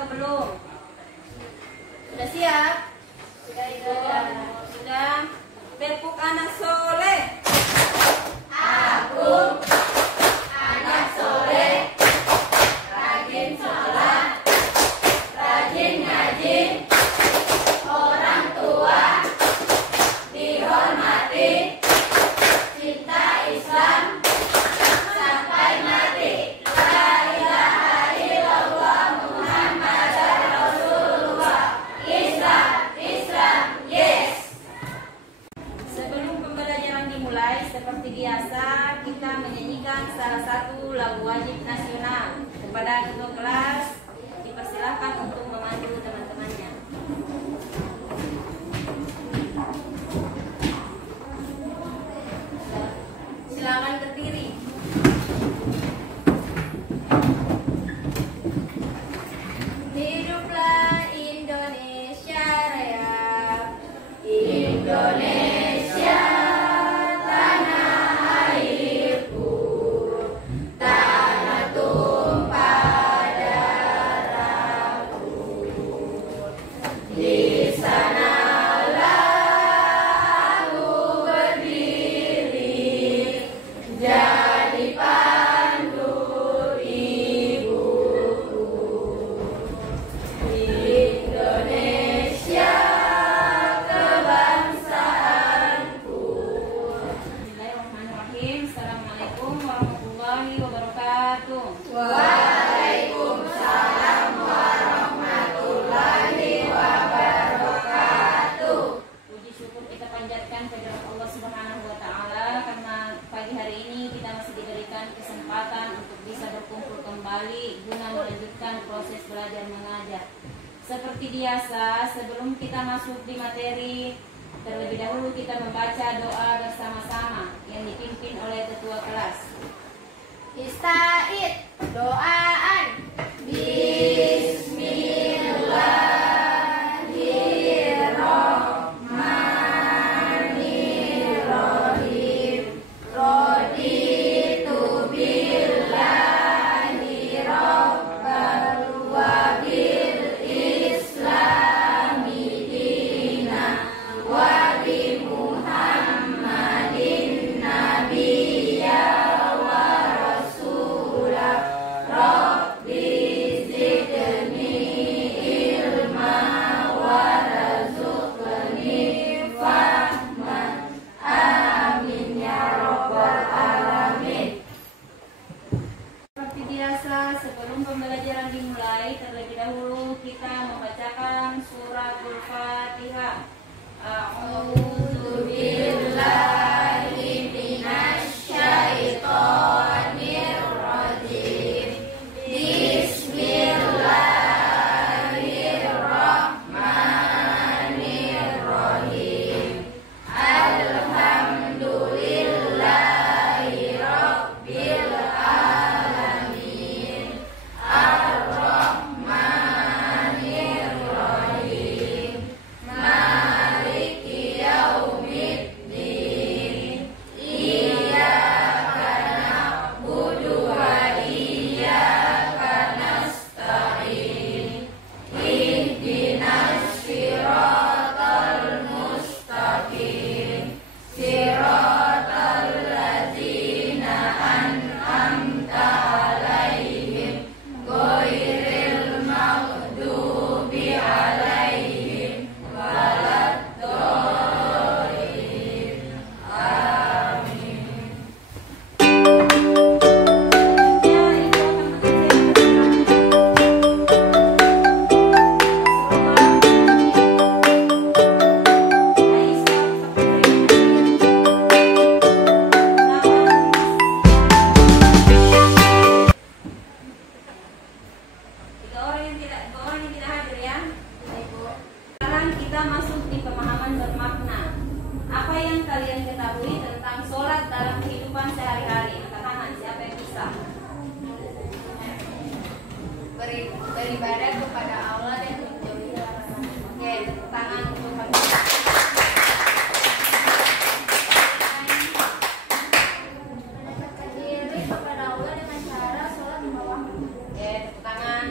atau belum? Sudah siap? Sudah. Tepuk anak soleh. Aku anak soleh, rajin sholat, rajin ngaji, orang tua dihormati, cinta Islam sampai mati. La ilaha illallah Muhammadar Rasulullah. Islam, yes. Sebelum pembelajaran dimulai, seperti biasa kita menyanyikan salah satu lagu wajib nasional. Kepada ketua kelas dipersilakan untuk memandu teman-temannya. Silakan berdiri. Hiduplah Indonesia Raya. Indonesia tanah airku, tanah tumpah darahku. Di sanalah aku berdiri, jadi pandu ibuku. Indonesia kebangsaanku. Bismillahirrahmanirrahim. Assalamualaikum warahmatullahi wabarakatuh. Waalaikumsalam warahmatullahi wabarakatuh. Puji syukur kita panjatkan kepada Allah Subhanahu wa taala karena pagi hari ini kita masih diberikan kesempatan untuk bisa berkumpul kembali guna melanjutkan proses belajar mengajar. Seperti biasa, sebelum kita masuk di materi, terlebih dahulu kita membaca doa bersama-sama yang dipimpin oleh ketua kelas. Ista'id doaan. Bismillahirrahmanirrahim. Raditu billahi rabban wa bil islami dinan wa bi Muhammadin nabiyya wa rasulah. Rabbi zidni ilma wa razuqni fahman. Amin ya rabbal alamin. Seperti biasa, sebelum pembelajaran dimulai, terlebih dahulu kita membacakan suratul Fatihah. A'udzu billahi minasyaitonir rajim. Bismillahirrahmanirrahim. Alhamdulillahi rabbil alamin. Ar-Rahmanir-Rahim. Maliki yaumiddin. Iyyaka na'budu wa iyyaka nasta'in. Ihdinas siratal mustaqim. Siratal ladzina an'amta 'alaihim ghairil maghdubi 'alaihim waladdallin. Amin. Ya, itu akan Tiga orang yang tidak hadir ya. Sekarang kita masuk di pemahaman bermakna. Apa yang kalian ketahui tentang sholat dalam kehidupan sehari-hari? Angkat tangan, siapa yang bisa? Beribadah kepada Allah dan menjauhi larangan. Oke, tepuk tangan untuk kami. Mendekatkan diri kepada Allah dengan cara sholat di bawah. Oke, tepuk tangan.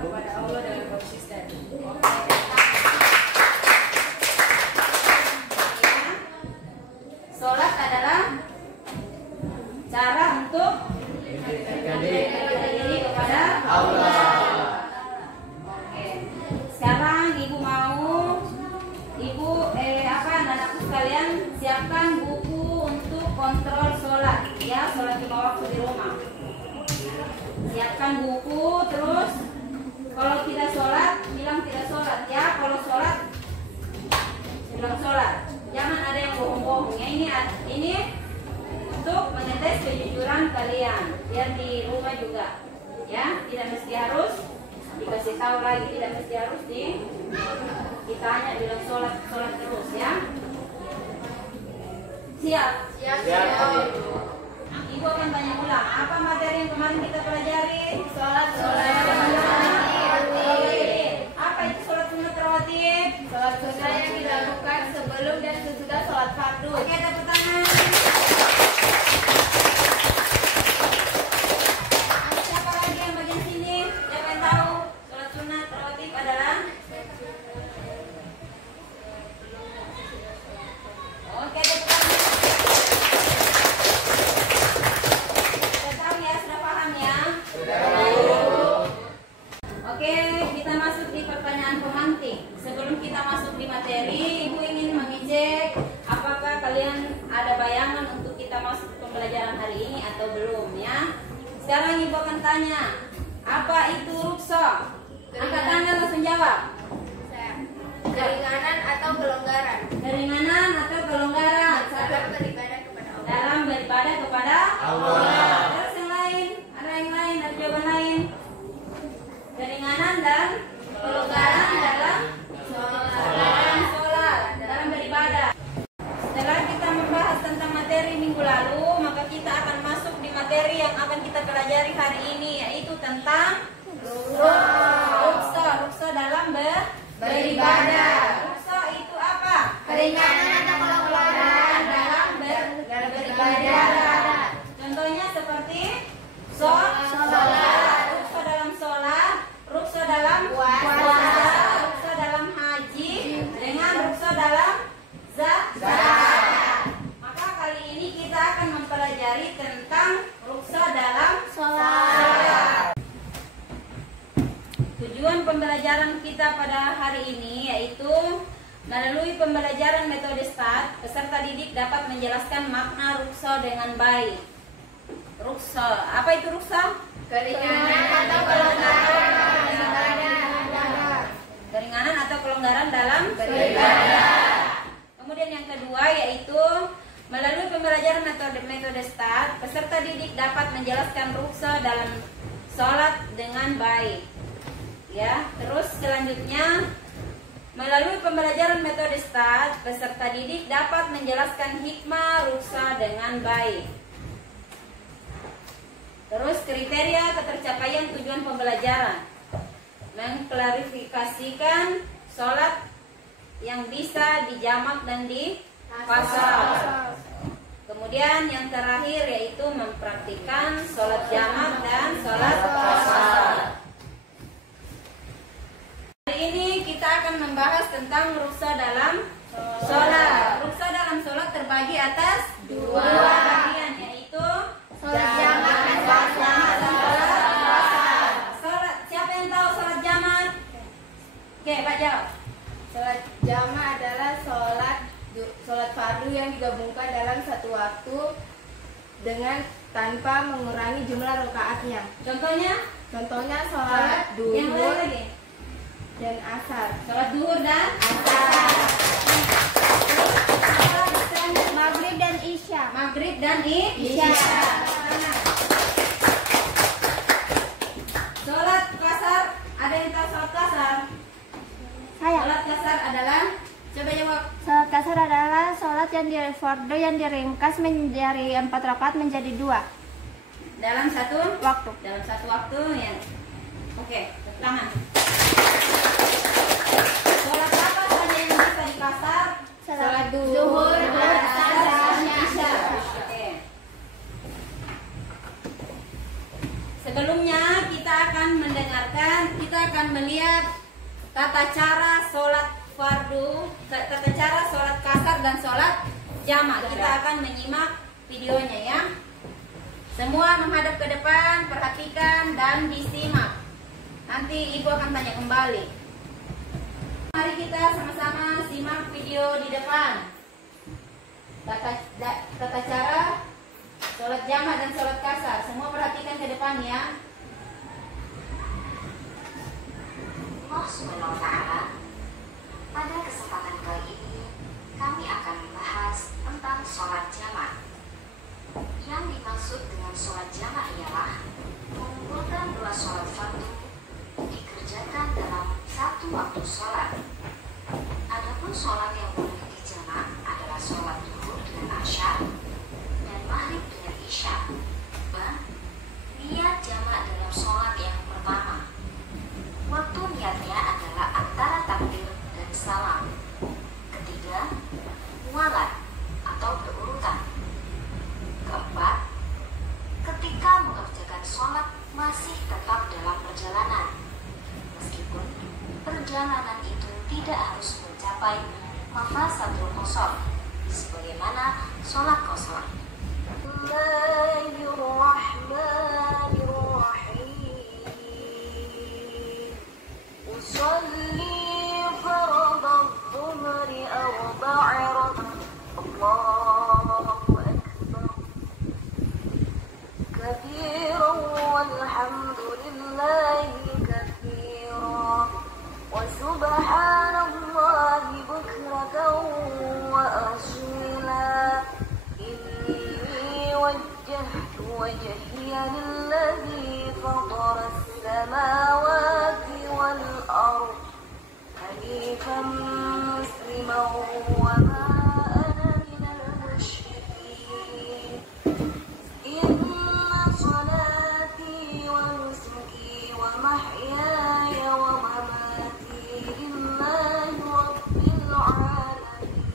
kepada Allah dengan konsisten. Sholat adalah cara untuk mendekatkan diri kepada Allah. Oke. Sekarang ibu mau anak-anakku sekalian siapkan buku untuk kontrol sholat, ya, sholat lima waktu di rumah. Siapkan buku, terus kalau tidak sholat bilang tidak sholat, ya. Kalau sholat bilang sholat. Jangan ada yang bohong-bohong, ya. Ini untuk mengetes kejujuran kalian, biar di rumah juga, ya. Tidak mesti harus dikasih tahu lagi, tidak mesti harus ditanya, bilang sholat terus, ya. Siap? Siap. Ibu akan tanya ulang, apa materi yang kemarin kita pelajari? Sholat apa itu sholat sunat rawatib? Sholat sunnah yang dilakukan sebelum dan sesudah sholat fardu. Oke, tepuk tangan. Siapa lagi yang bagian sini? Siapa yang tahu sholat sunat rawatib adalah? Oke, tepuk tangan. Sudah tahu ya, sudah paham ya? Oke, kita masuk di pertanyaan pemantik. Sebelum kita masuk di materi, Ibu ingin mengecek apakah kalian ada bayangan untuk kita masuk ke pembelajaran hari ini atau belum, ya. Sekarang Ibu akan tanya, apa itu rukso? Angkat tangan, langsung jawab. Keringanan atau kelonggaran Keringanan atau kelonggaran dalam beribadah kepada Allah. dalam beribadah kepada Allah. Terus yang lain, ada yang lain, ada jawaban lain. Keringanan dan kelonggaran dalam sholat, dalam beribadah. Setelah kita membahas tentang materi minggu lalu, maka kita akan masuk di materi yang akan kita pelajari hari ini, yaitu tentang rukso dalam beribadah. Rukso itu apa? Keringanan atau kelonggaran dalam beribadah. Contohnya seperti sholat, rukso dalam sholat, rukso dalam puasa, rukso dalam haji, dengan rukso dalam zakat. Maka kali ini kita akan mempelajari tentang rukso dalam sholat. Tujuan pembelajaran kita pada hari ini yaitu melalui pembelajaran metode STAT, peserta didik dapat menjelaskan makna rukso dengan baik. Rukso, apa itu rukso? Keringanan atau kelonggaran Keringanan atau kelonggaran dalam beribadah. Kemudian yang kedua yaitu melalui pembelajaran metode STAT, peserta didik dapat menjelaskan rukso dalam sholat dengan baik. Ya, terus selanjutnya melalui pembelajaran metode STAT, peserta didik dapat menjelaskan hikmah rukso dengan baik. Terus kriteria ketercapaian tujuan pembelajaran, mengklarifikasikan sholat yang bisa dijamak dan difasal. Kemudian yang terakhir yaitu mempraktikkan sholat jamak dan sholat fasal. Hari ini kita akan membahas tentang rukso dalam sholat. Rukso dalam sholat terbagi atas dua bagian, yaitu sholat jamak dan sholat fasal. Sholat, siapa yang tahu sholat jamak? Oke, Pak jawab. Sholat jamak adalah sholat fardu yang digabungkan dalam satu waktu dengan tanpa mengurangi jumlah rakaatnya. Contohnya Sholat yang lain duhur lagi. dan asar. Sholat duhur dan asar. Maghrib dan isya. Maghrib dan isya. Sholat kasar, ada yang tahu sholat kasar? Saya. Sholat kasar adalah, coba jawab. Sholat kasar adalah sholat yang fardu yang diringkas dari 4 rakaat menjadi 2 Dalam satu waktu. Dalam satu waktu ya. Oke, tepuk tangan. Sholat apa saja yang bisa dikasar? Sholat duhur, asar, dan isya. Oke. Sebelumnya kita akan mendengarkan, kita akan melihat tata cara sholat fardu, tata cara sholat kasar dan sholat jamak. Kita akan menyimak videonya ya. Semua menghadap ke depan, perhatikan dan disimak. Nanti ibu akan tanya kembali. Mari kita sama-sama simak video di depan. Tata cara sholat jamak dan sholat kasar. Semua perhatikan ke depan ya. Allah Subhanahu wa Ta'ala, pada kesempatan kali ini kami akan membahas tentang sholat jamak. Yang dimaksud dengan sholat jamak ialah mengumpulkan dua sholat fardu dikerjakan dalam satu waktu sholat. Adapun sholat yang boleh dijamak adalah sholat zuhur dengan asar dan maghrib dengan isya. Niat jamak dalam sholat yang pertama, waktu niatnya adalah antara takbir dan salam. Ketiga, mualat atau berurutan. Keempat, ketika mengerjakan sholat masih tetap dalam perjalanan, meskipun perjalanan itu tidak harus mencapai mafasatul qasar, sebagaimana sholat qasar. وجهي للذي فطر السماوات والأرض حنيفا مسلما وما أنا من المشركين إن صلاتي ونسكي ومحياي ومماتي لله رب العالمين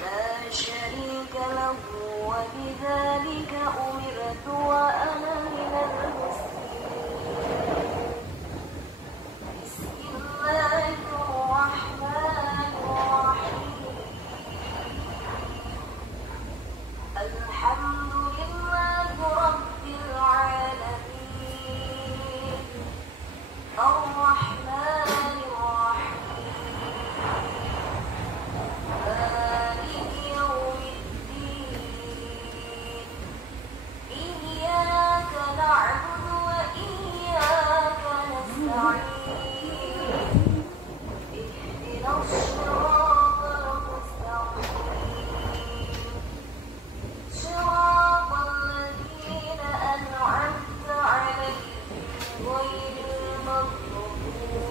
لا شريك له وبذلك أمرت وأنا من المسلمين بسم الله الرحمن الرحيم الحمد لله رب العالمين الرحمن الرحيم مالك يوم الدين إياك نعبد وإياك نستعين اهدنا الصراط المستقيم صراط الذين أنعمت عليهم غير المغضوب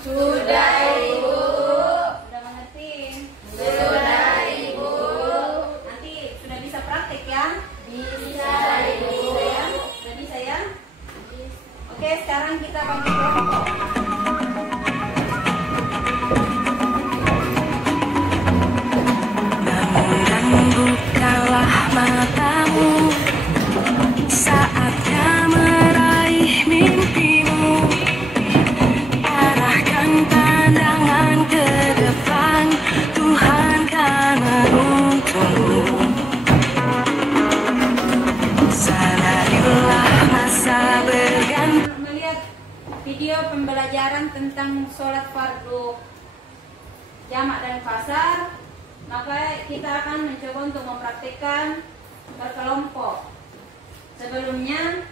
Sudah, Ibu. Sudah mengerti? Sudah, Ibu. Nanti sudah bisa praktik ya? Bisa, Ibu. Bisa ya? Sudah bisa ya? Oke, sekarang kita bagi kelompok. Dan bukalah matamu, saatnya meraih mimpimu. Arahkan pandangan ke depan, Tuhan kan menuntunmu. Sadarilah masa berganti. Melihat video pembelajaran tentang sholat fardu jamak dan qasar, maka kita akan mencoba untuk mempraktikkan berkelompok. Sebelumnya,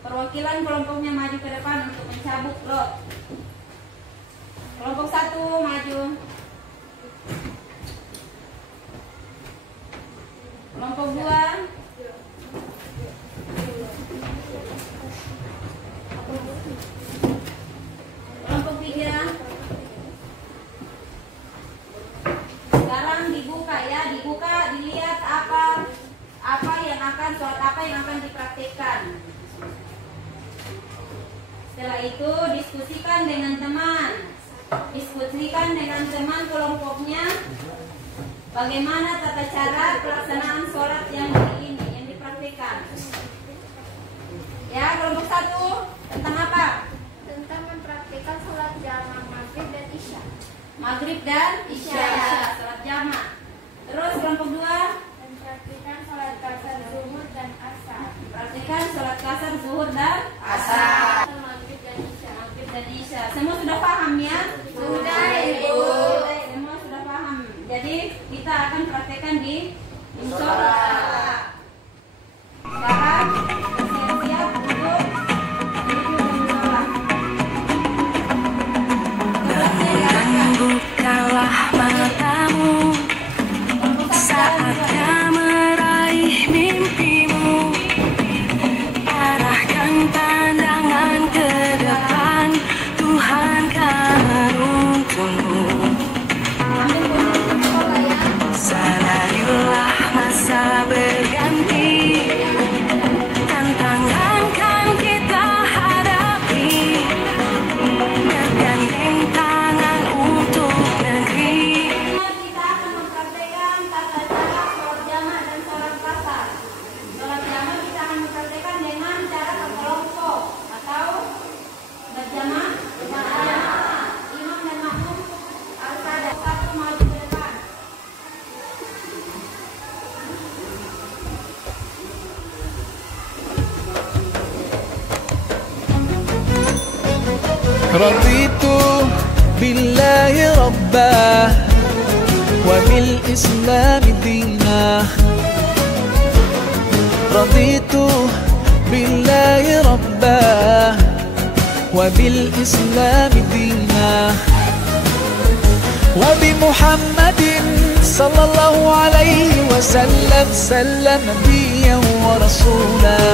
perwakilan kelompoknya maju ke depan untuk mencabut lot. Kelompok 1 maju. Kelompok 2. Kelompok 3. Sekarang dibuka ya, dibuka, dilihat apa yang akan sholat apa yang akan dipraktikkan. Setelah itu diskusikan dengan teman. Diskusikan dengan teman kelompoknya bagaimana tata cara pelaksanaan sholat yang dipraktikkan. Ya, kelompok 1 tentang apa? Tentang mempraktikkan sholat jamak maghrib dan isya. Maghrib dan isya, sholat jamak. Terus kelompok 2 Mempraktikkan sholat qasar zuhur dan asar. praktikan sholat kasar zuhur dan asar. Maghrib dan isya. Maghrib dan isya. Semua sudah paham ya? Sudah, Ibu. Semua sudah paham. Jadi kita akan praktekkan di musola. Sekarang siap-siap untuk menuju ke musola. Dan bukalah matamu, saatnya meraih mimpimu. Arahkan pandangan ke depan, Tuhan kan menuntunmu. Sadarilah masa berganti, tantangan kan kita hadapi. Bergandeng tangan untuk negeri. Kita akan mempraktekkan tata cara sholat jamak dan sholat qasar. Sholat jamak kita akan mempraktekkan dengan cara berkelompok atau berjamaah. Imam dan makmum harus ada satu maju ke depan. رضيت بالله ربا وبالإسلام دينا. رضيت بالله ربا وبالإسلام دينا وبمحمد صلى الله عليه وسلم سلم نبيا ورسولا.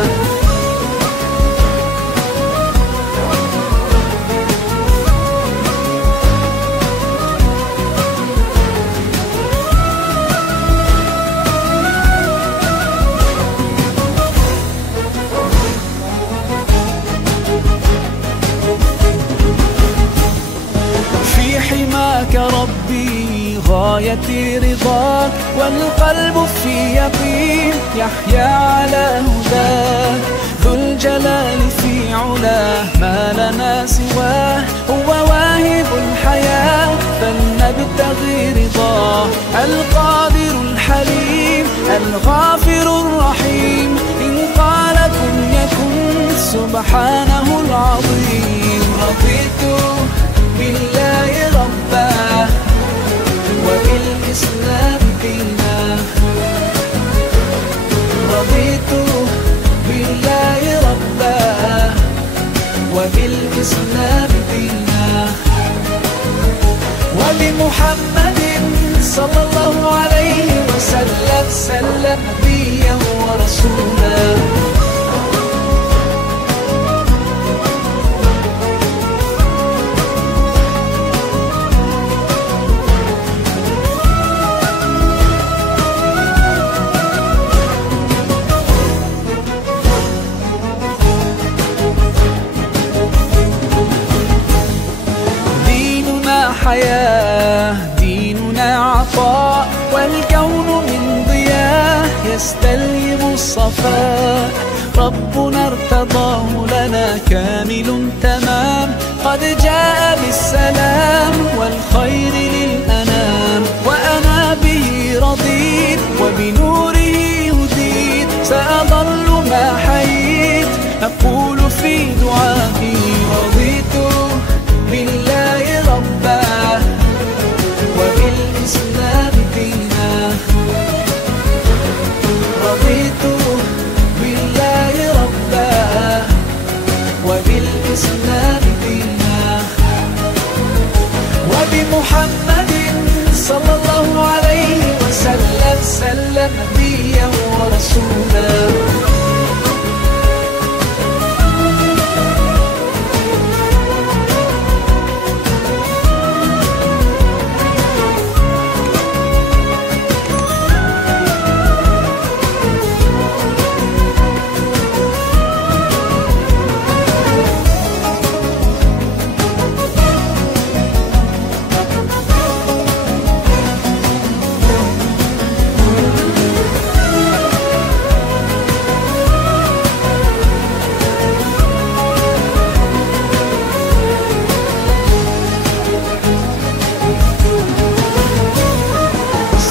في حماك ربي غايتي رضاك والقلب في يقين يحيا على هداك. ذو الجلال في علاه ما لنا سواه هو واهب الحياة فلنبتغي رضاه. القادر الحليم الغافر الرحيم إن قال كن يكن سبحانه العظيم. رضيت بالله ربا وبالإسلام دينا. رضيت بالله ربا وبالإسلام دينا وبمحمد صلى الله عليه وسلم سلم نبيا ورسولا. عطاء والكون من ضياء يستلهم الصفاء. ربنا ارتضاه لنا كامل تمام، قد جاء بالسلام والخير للأنام. وأنا به رضيت وبنوره هديت، سأظل ما حييت أقول في دعائي رضيت بالله ربا وبالإسلام دينا. رضيت بالله ربا وبالإسلام دينا، وبمحمد صلى الله عليه وسلم سلم نبيا ورسولا.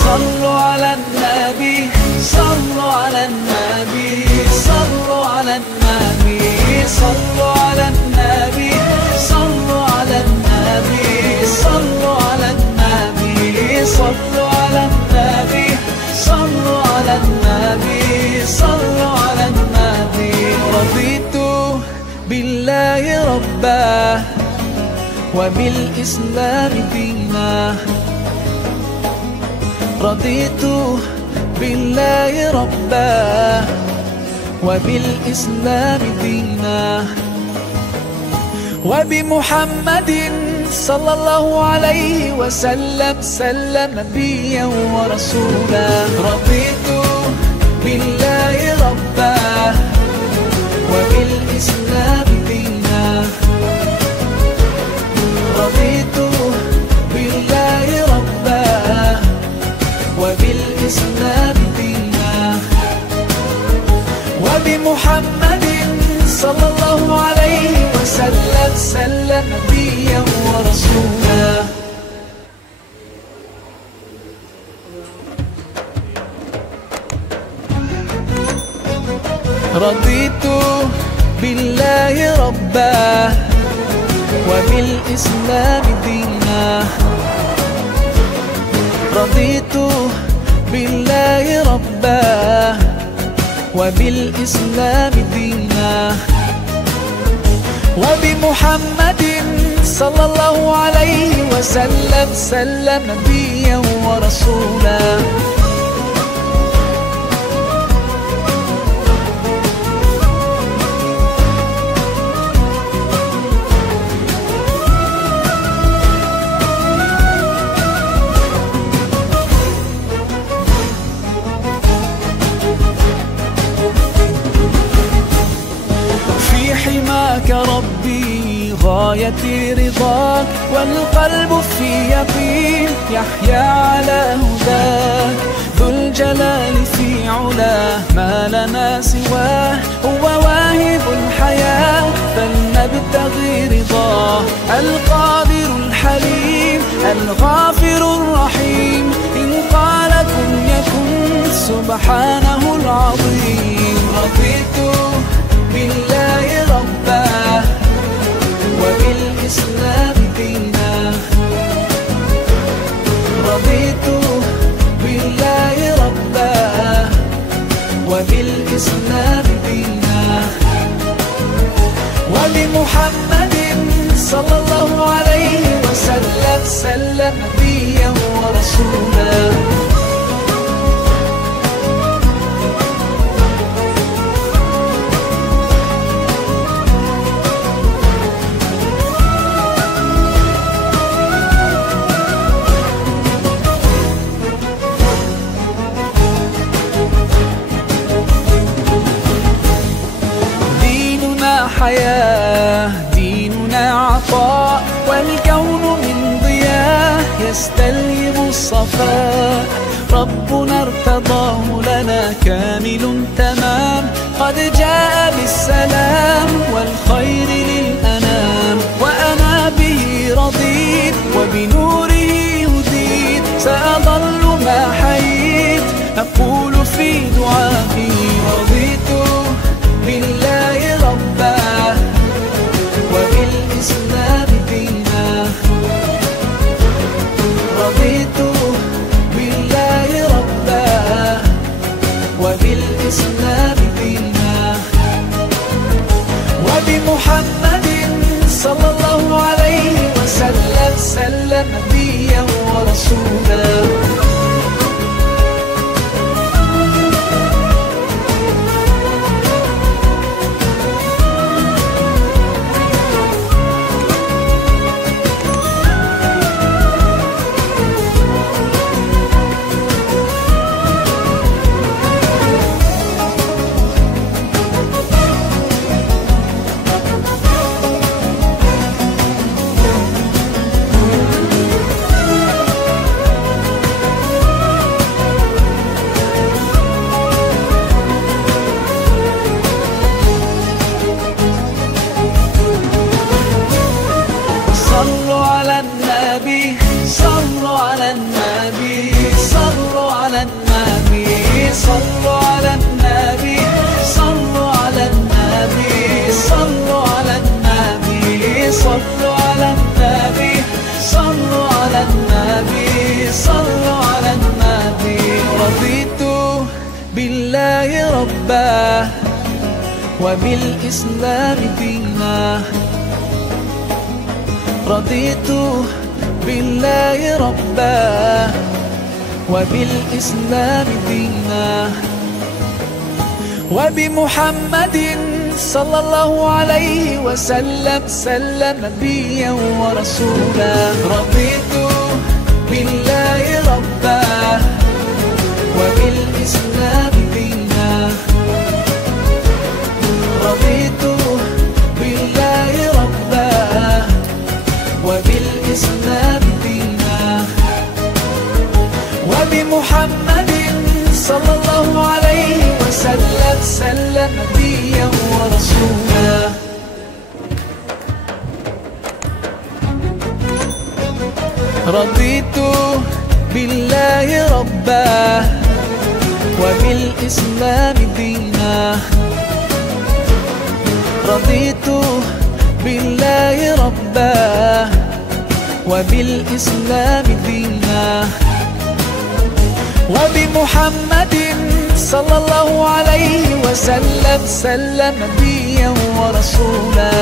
صلوا على النبي صلوا على النبي صلوا على النبي صلوا على النبي صلوا على النبي صلوا على النبي صلوا على النبي صلوا على النبي صلوا على النبي. رضيت بالله ربا وبالإسلام دينا. رضيت بالله ربا وبالإسلام دينا، وبمحمد صلى الله عليه وسلم سلم نبيا ورسولا. رضيت بالله ربا وبالإسلام دينا. رضيت بالله ربا وبالإسلام دينا، وبمحمد صلى الله عليه وسلم سلم نبيا ورسولا. رضيت بالله ربا وبالإسلام دينا. رضيت بالله ربا وبالإسلام دينا، وبمحمد صلى الله عليه وسلم سلم نبيا ورسولا. حماك ربي غايتي رضاك، والقلب في يقين يحيا على هداك. ذو الجلال في علاه ما لنا سواه، هو واهب الحياة فلنبتغي رضاه. القادر الحليم الغافر الرحيم، إن قال كن يكن سبحانه العظيم. رضيت بالله ربا وبالإسلام دينا. رضيت بالله ربا وبالإسلام دينا، وبمحمد صلى الله عليه وسلم سلم نبيا ورسولا. حياة ديننا عطاء والكون من ضياء يستلهم الصفاء ربنا ارتضاه لنا كامل تمام قد جاء بالسلام والخير للأنام وأنا به رضيت وبنوره هديت سأظل ما حييت أقول في دعائي رضيت بالله ربا وبالإسلام دينا رضيت بالله ربا وبالإسلام دينا وبمحمد صلى الله عليه وسلم سلم نبيا ورسولا صلوا على النبي صلوا على النبي صلوا على النبي صلوا على النبي صلوا على النبي صلوا على النبي صلوا على النبي صلوا على النبي صلوا على النبي رضيت بالله ربا وبالإسلام دينا رضيت بالله ربا وبالإسلام دينا وبمحمد صلى الله عليه وسلم سلم نبيا ورسولا رضيت بالله ربا وبالإسلام دينا رضيت بالله ربا وبالإسلام دينا وبمحمد صلى الله عليه وسلم سلم نبيا ورسولا رضيت بالله ربا وبالإسلام دينا رضيت بالله ربا وبالإسلام دينا وبمحمد صلى الله عليه وسلم سلم نبيا ورسولا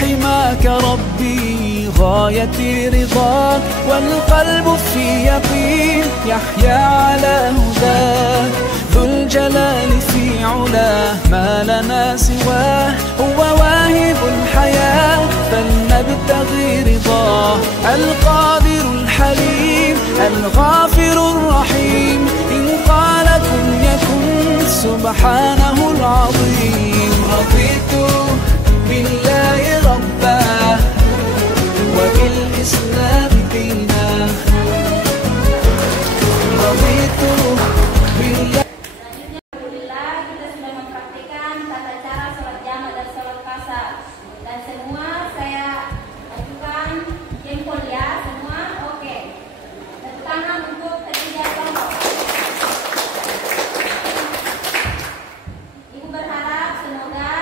حماك ربي غايتي رضاك والقلب في يقين يحيا على هداك ذو الجلال في علاه ما لنا سواه هو واهب الحياة فلنبتغي رضاه القادر الحليم الغافر الرحيم إن قال كن يكن سبحانه العظيم رضيت بالله ربا وبالإسلام دينا رضيت بالله. Alhamdulillah kita sudah mempraktikkan tata cara sholat jamak dan sholat qasar dan semua saya ajukan jempol ya semua oke. Tepuk tangan untuk ketiga kelompok. Ibu berharap semoga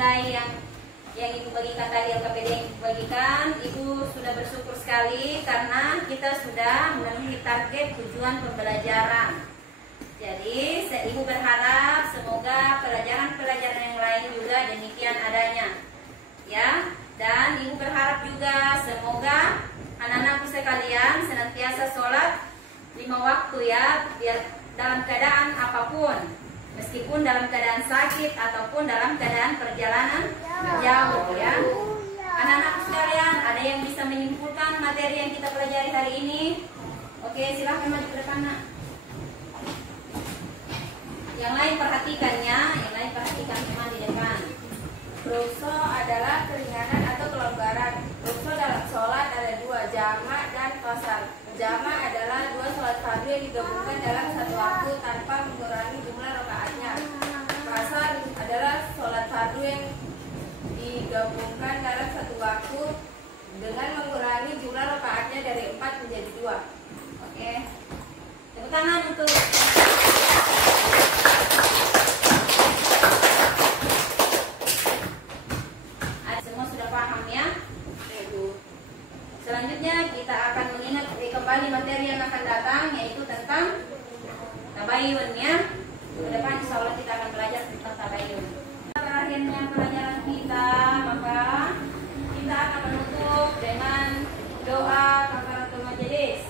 nilai yang Ibu bagikan tadi, LKPD yang Ibu bagikan, Ibu sudah bersyukur sekali karena kita sudah memenuhi target tujuan pembelajaran. Jadi Ibu berharap semoga pelajaran-pelajaran yang lain juga demikian adanya, ya. Dan Ibu berharap juga semoga anak-anakku sekalian senantiasa sholat 5 waktu ya, biar dalam keadaan apapun, meskipun dalam keadaan sakit ataupun dalam keadaan perjalanan jauh ya. Anak-anakku sekalian, ada yang bisa menyimpulkan materi yang kita pelajari hari ini? Oke, silahkan maju ke depan, Nak. Yang lain perhatikannya, yang lain perhatikan semua di depan. Rukso adalah keringanan atau kelonggaran. Rukso dalam sholat ada 2, jamak dan qasar. Jamak adalah 2 sholat fardu yang digabungkan dalam satu waktu tanpa mengurangi jumlah rakaatnya. Qasar adalah sholat fardu yang digabungkan dalam satu waktu dengan mengurangi jumlah rakaatnya dari 4 menjadi 2. Oke. Tepuk tangan untuk semua sudah paham ya? Selanjutnya kita akan mengingat kembali materi yang akan datang, yaitu tentang tabayun ya. Ke depan insya Allah kita akan belajar tentang tabayun. Terakhirnya pelajaran kita, maka kita akan menutup dengan doa kafaratul majelis.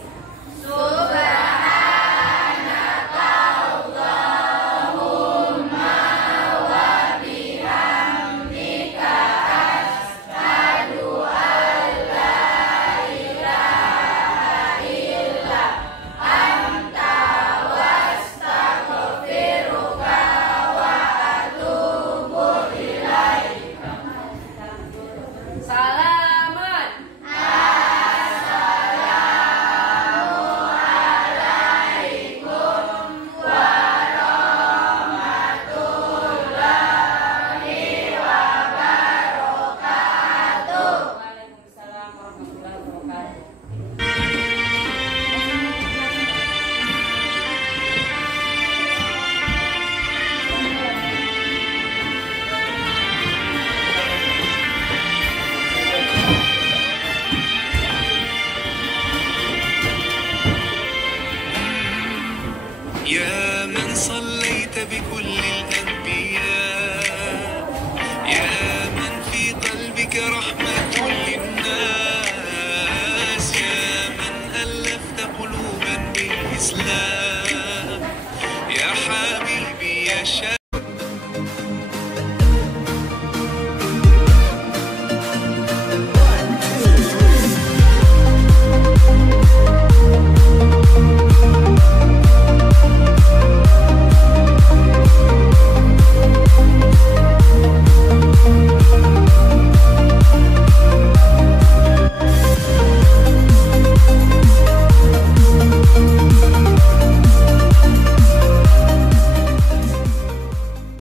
Waalaikumsalam warahmatullahi wabarakatuh. يا من صليت بكل الأنبياء، يا من في قلبك رحمة للناس، يا من ألفت قلوبا بالإسلام.